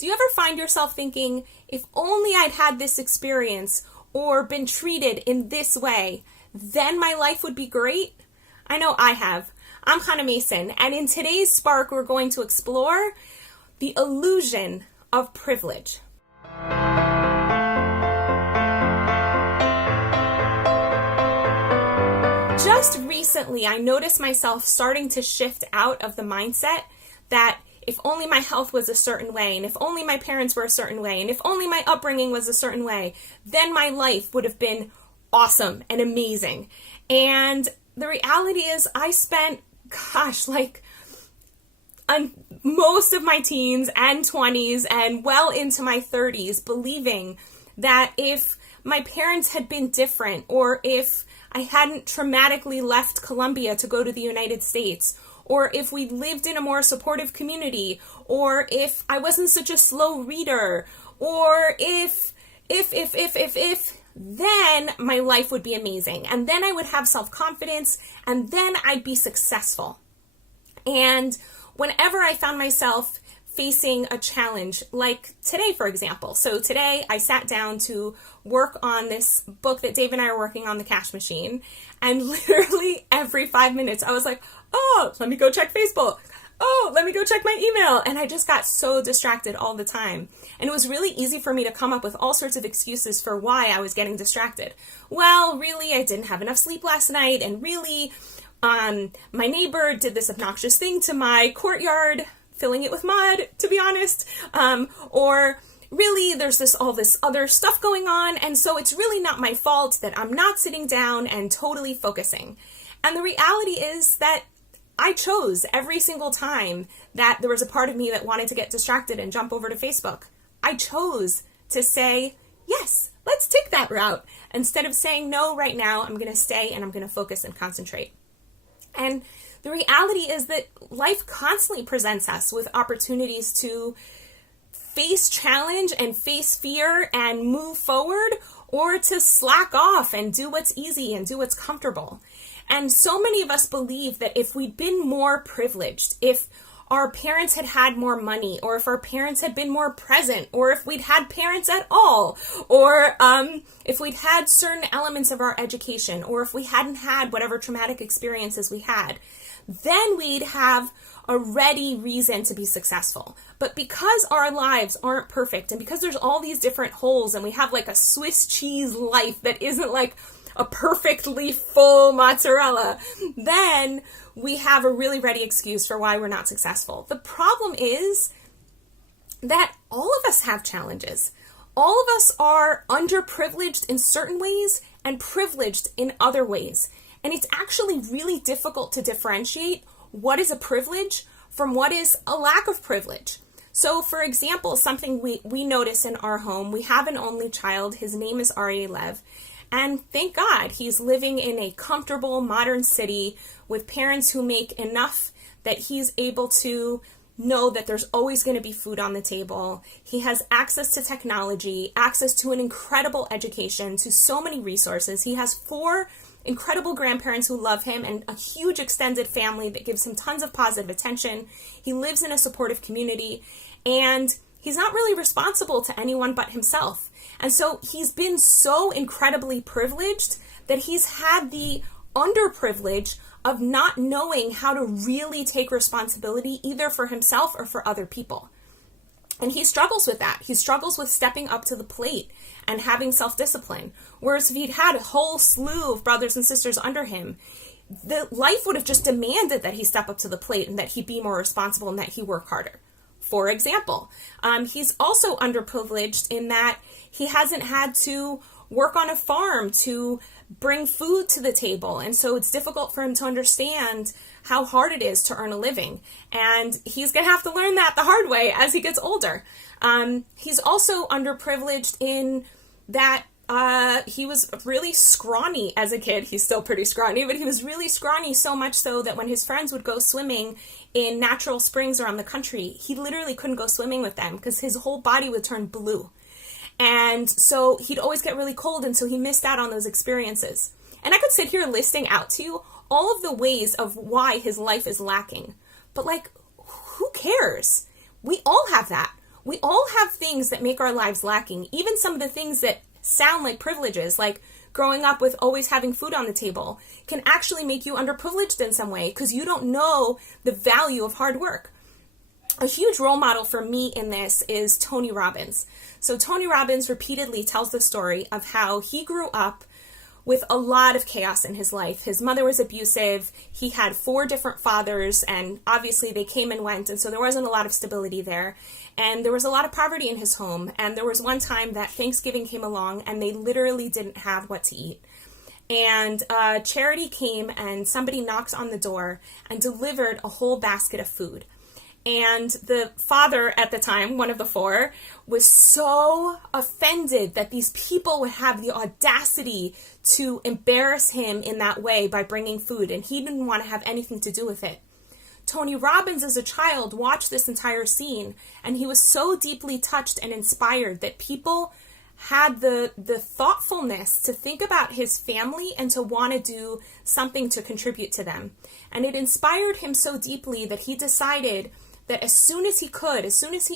Do you ever find yourself thinking, if only I'd had this experience or been treated in this way, then my life would be great? I know I have. I'm Hannah Mason, and in today's Spark, we're going to explore the illusion of privilege. Just recently, I noticed myself starting to shift out of the mindset that if only my health was a certain way, and if only my parents were a certain way, and if only my upbringing was a certain way, then my life would have been awesome and amazing. And the reality is I spent, most of my teens and 20s and well into my 30s believing that if my parents had been different, or if I hadn't traumatically left Colombia to go to the United States, or if we lived in a more supportive community, or if I wasn't such a slow reader, or if, then my life would be amazing. And then I would have self-confidence, and then I'd be successful. And whenever I found myself facing a challenge, like today, for example. So today I sat down to work on this book that Dave and I are working on, The Cash Machine. And literally every 5 minutes I was like, oh, let me go check Facebook. Oh, let me go check my email. And I just got so distracted all the time. And it was really easy for me to come up with all sorts of excuses for why I was getting distracted. Well, really, I didn't have enough sleep last night. And really, my neighbor did this obnoxious thing to my courtyard, filling it with mud, to be honest. Or really, there's all this other stuff going on. And so it's really not my fault that I'm not sitting down and totally focusing. And the reality is that I chose every single time that there was a part of me that wanted to get distracted and jump over to Facebook. I chose to say, yes, let's take that route. Instead of saying, no, right now, I'm going to stay and I'm going to focus and concentrate. And the reality is that life constantly presents us with opportunities to face challenge and face fear and move forward, or to slack off and do what's easy and do what's comfortable. And so many of us believe that if we'd been more privileged, if our parents had had more money, or if our parents had been more present, or if we'd had parents at all, or if we'd had certain elements of our education, or if we hadn't had whatever traumatic experiences we had, then we'd have a ready reason to be successful. But because our lives aren't perfect, and because there's all these different holes, and we have like a Swiss cheese life that isn't like a perfectly full mozzarella, then we have a really ready excuse for why we're not successful. The problem is that all of us have challenges. All of us are underprivileged in certain ways and privileged in other ways. And it's actually really difficult to differentiate what is a privilege from what is a lack of privilege. So, for example, something we notice in our home, we have an only child. His name is Aryeh Lev. And thank God he's living in a comfortable modern city with parents who make enough that he's able to know that there's always going to be food on the table. He has access to technology, access to an incredible education, to so many resources. He has 4 incredible grandparents who love him and a huge extended family that gives him tons of positive attention. He lives in a supportive community, and he's not really responsible to anyone but himself. And so he's been so incredibly privileged that he's had the underprivilege of not knowing how to really take responsibility either for himself or for other people. And he struggles with that. He struggles with stepping up to the plate and having self-discipline. Whereas if he'd had a whole slew of brothers and sisters under him, the life would have just demanded that he step up to the plate and that he be more responsible and that he work harder. For example, he's also underprivileged in that he hasn't had to work on a farm to bring food to the table. And so it's difficult for him to understand how hard it is to earn a living. And he's going to have to learn that the hard way as he gets older. He's also underprivileged in that he was really scrawny as a kid. He's still pretty scrawny, but he was really scrawny, so much so that when his friends would go swimming in natural springs around the country, he literally couldn't go swimming with them because his whole body would turn blue. And so he'd always get really cold, and so he missed out on those experiences. And I could sit here listing out to you all of the ways of why his life is lacking. But who cares? We all have that. We all have things that make our lives lacking. Even some of the things that sound like privileges, like growing up with always having food on the table, can actually make you underprivileged in some way because you don't know the value of hard work. A huge role model for me in this is Tony Robbins. So Tony Robbins repeatedly tells the story of how he grew up with a lot of chaos in his life. His mother was abusive. He had 4 different fathers, and obviously they came and went, and so there wasn't a lot of stability there. And there was a lot of poverty in his home. And there was one time that Thanksgiving came along, and they literally didn't have what to eat. And Charity came, and somebody knocked on the door and delivered a whole basket of food. And the father at the time, one of the 4, was so offended that these people would have the audacity to embarrass him in that way by bringing food, and he didn't want to have anything to do with it. Tony Robbins, as a child, watched this entire scene, and he was so deeply touched and inspired that people had the thoughtfulness to think about his family and to want to do something to contribute to them. And it inspired him so deeply that he decided that as soon as he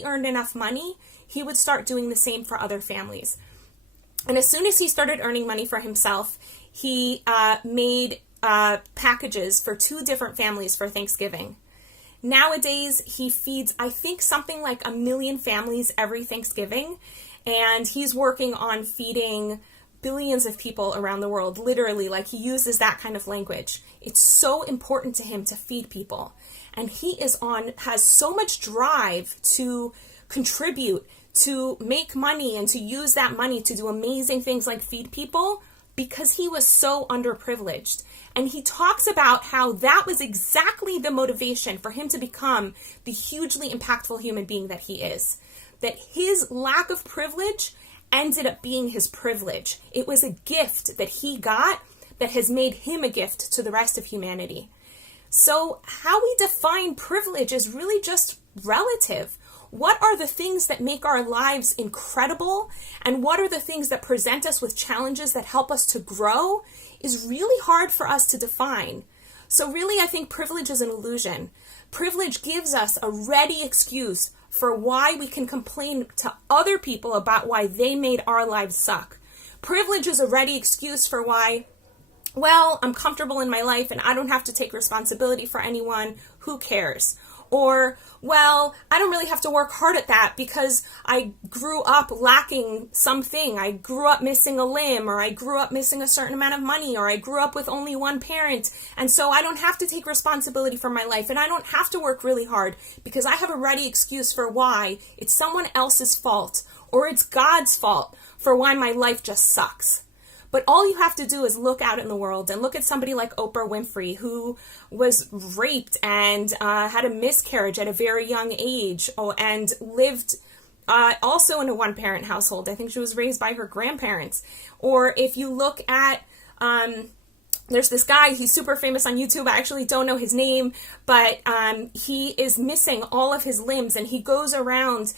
earned enough money, he would start doing the same for other families. And as soon as he started earning money for himself, he made packages for 2 different families for Thanksgiving. Nowadays, he feeds, I think, something like 1 million families every Thanksgiving, and he's working on feeding billions of people around the world, literally, like he uses that kind of language. It's so important to him to feed people. And he has so much drive to contribute, to make money, and to use that money to do amazing things like feed people because he was so underprivileged. And he talks about how that was exactly the motivation for him to become the hugely impactful human being that he is. That his lack of privilege ended up being his privilege. It was a gift that he got that has made him a gift to the rest of humanity. So how we define privilege is really just relative. What are the things that make our lives incredible, and what are the things that present us with challenges that help us to grow is really hard for us to define. So really, I think privilege is an illusion. Privilege gives us a ready excuse for why we can complain to other people about why they made our lives suck. Privilege is a ready excuse for why, well, I'm comfortable in my life and I don't have to take responsibility for anyone. Who cares? Or, well, I don't really have to work hard at that because I grew up lacking something. I grew up missing a limb, or I grew up missing a certain amount of money, or I grew up with only one parent. And so I don't have to take responsibility for my life, and I don't have to work really hard because I have a ready excuse for why it's someone else's fault, or it's God's fault for why my life just sucks. But all you have to do is look out in the world and look at somebody like Oprah Winfrey, who was raped and had a miscarriage at a very young age, and lived also in a one-parent household. I think she was raised by her grandparents. Or if you look at, there's this guy, he's super famous on YouTube. I actually don't know his name, but he is missing all of his limbs, and he goes around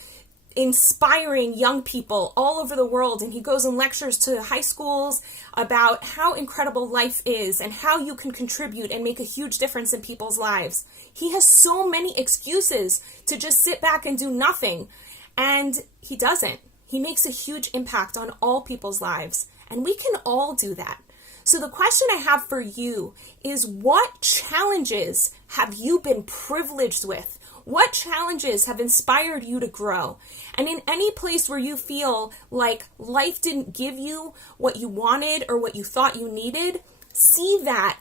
inspiring young people all over the world, and he goes and lectures to high schools about how incredible life is and how you can contribute and make a huge difference in people's lives. He has so many excuses to just sit back and do nothing, and he doesn't. He makes a huge impact on all people's lives, and we can all do that. So the question I have for you is, what challenges have you been privileged with? What challenges have inspired you to grow? And in any place where you feel like life didn't give you what you wanted or what you thought you needed, see that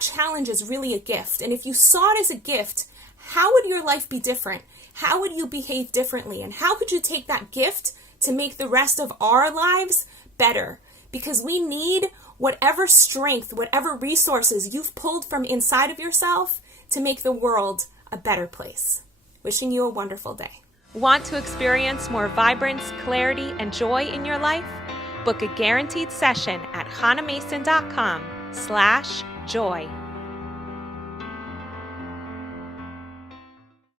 challenge as really a gift. And if you saw it as a gift, how would your life be different? How would you behave differently? And how could you take that gift to make the rest of our lives better? Because we need whatever strength, whatever resources you've pulled from inside of yourself to make the world a better place. Wishing you a wonderful day. Want to experience more vibrance, clarity, and joy in your life? Book a guaranteed session at hanamason.com/joy.